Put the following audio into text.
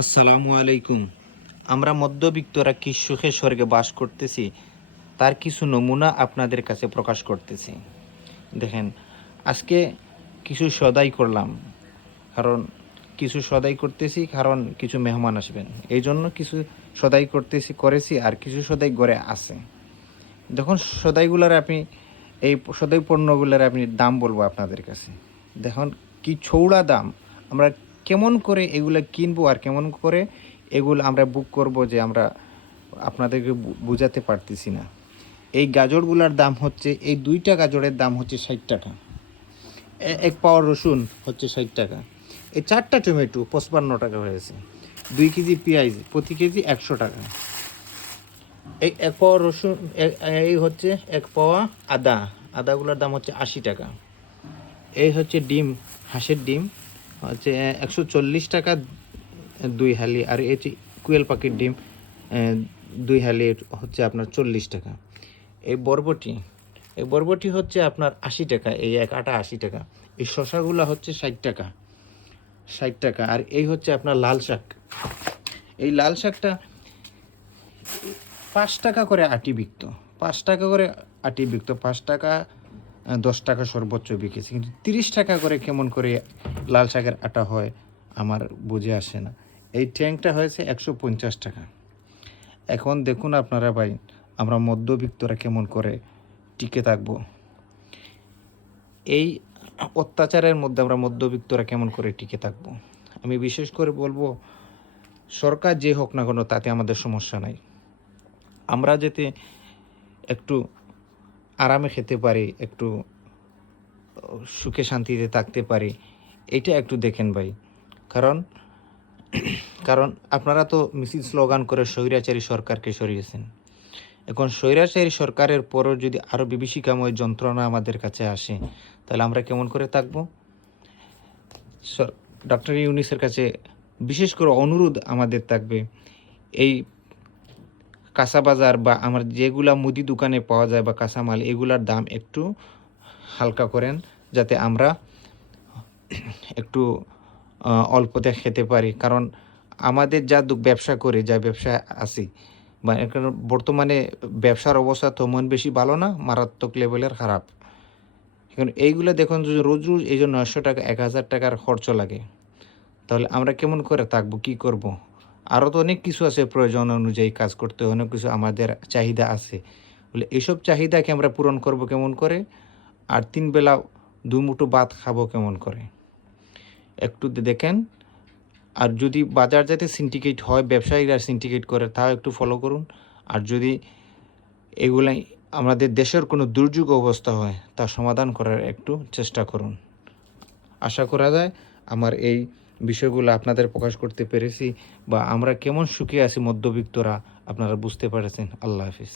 আসসালামু আলাইকুম। আমরা মধ্যবিত্তরা কি সুখে স্বর্গে বাস করতেছি তার কিছু নমুনা আপনাদের কাছে প্রকাশ করতেছি। দেখেন, আজকে কিছু সদাই করলাম, কারণ কিছু সদাই করতেছি কারণ কিছু মেহমান আসবেন, এই জন্য কিছু সদাই করেছি, আর কিছু সদাই ঘরে আছে। দেখুন সদাইগুলার আপনি এই সদাই পণ্যগুলার আপনি দাম বলবো আপনাদের কাছে। দেখুন কি ছৌড়া দাম। আমরা কেমন করে এগুলো কিনবো আর কেমন করে এগুলো আমরা বুক করব যে আমরা আপনাদেরকে বুঝাতে পারতেছি না। এই গাজরগুলার দাম হচ্ছে, এই 2টা গাজরের দাম হচ্ছে 60 টাকা। এক পাওয়া রসুন হচ্ছে 60 টাকা। এই 4টা টমেটো 55 টাকা হয়েছে। 2 কেজি পেঁয়াজ প্রতি কেজি 100 টাকা। এই এক পাওয়া রসুন, এই হচ্ছে এক পাওয়া আদাগুলোর দাম হচ্ছে 80 টাকা। এই হচ্ছে ডিম, হাঁসের ডিম হচ্ছে 140 টাকা 2 হালি। আর এই হচ্ছে কুয়েল পাখির ডিম 2 হালি হচ্ছে আপনার 40 টাকা। এই বরবটি হচ্ছে আপনার 80 টাকা, এই এক আটা 80 টাকা। এই শশাগুলো হচ্ছে 60 টাকা। আর এই হচ্ছে আপনার লাল শাক। এই লাল শাকটা 5 টাকা করে আটি বিকতো, 5 টাকা করে আটি বিকতো, 5 টাকা 10 টাকা সর্বোচ্চ বিকেছে, কিন্তু 30 টাকা করে কেমন করে লাল শাকের আটা হয় আমার বুঝে আসে না। এই ট্যাঙ্কটা হয়েছে 150 টাকা। এখন দেখুন আপনারা ভাই, আমরা মধ্যবিত্তরা কেমন করে টিকে থাকবো এই অত্যাচারের মধ্যে? আমরা মধ্যবিত্তরা কেমন করে টিকে থাকবো? আমি বিশেষ করে বলবো, সরকার যে হোক না কেন তাতে আমাদের সমস্যা নাই। আমরা যাতে একটু আরামে খেতে পারি, একটু সুখে শান্তিতে থাকতে পারি, এটা একটু দেখেন ভাই। কারণ কারণ আপনারা তো মিছিল স্লোগান করে স্বৈরাচারী সরকারকে সরিয়েছেন। এখন স্বৈরাচারী সরকারের পরও যদি আরও বিভীষিকাময় যন্ত্রণা আমাদের কাছে আসে, তাহলে আমরা কেমন করে থাকব? ডক্টর ইউনূসের কাছে বিশেষ করে অনুরোধ আমাদের থাকবে, এই কাঁচা বাজার বা আমার যেগুলা মুদি দোকানে পাওয়া যায় বা কাঁচামাল, এগুলার দাম একটু হালকা করেন, যাতে আমরা একটু অল্পতে খেতে পারি। কারণ আমাদের যা ব্যবসা করে, যা ব্যবসা আছি, বা এখন বর্তমানে ব্যবসার অবস্থা তেমন বেশি ভালো না, মারাত্মক লেভেলের খারাপ। এখন এইগুলো দেখুন, যদি রোজ রোজ এই যে 900 টাকা 1000 টাকার খরচ লাগে, তাহলে আমরা কেমন করে থাকবো, কী করব? আরও তো অনেক কিছু আছে, প্রয়োজন অনুযায়ী কাজ করতে অনেক কিছু আমাদের চাহিদা আছে। বলে এইসব চাহিদাকে আমরা পূরণ করব কেমন করে? আর 3 বেলা 2 মুঠো ভাত খাবো কেমন করে? একটু দেখেন। আর যদি বাজার যাতে সিন্ডিকেট হয়, ব্যবসায়ীরা সিন্ডিকেট করে, তাও একটু ফলো করুন। আর যদি এগুলাই আমাদের দেশের কোনো দুর্যোগ অবস্থা হয়, তা সমাধান করার একটু চেষ্টা করুন। আশা করা যায় আমার এই বিষয়গুলো আপনাদের প্রকাশ করতে পেরেছি, বা আমরা কেমন সুখে আছি মধ্যবিত্তরা আপনারা বুঝতে পেরেছেন। আল্লাহ হাফিজ।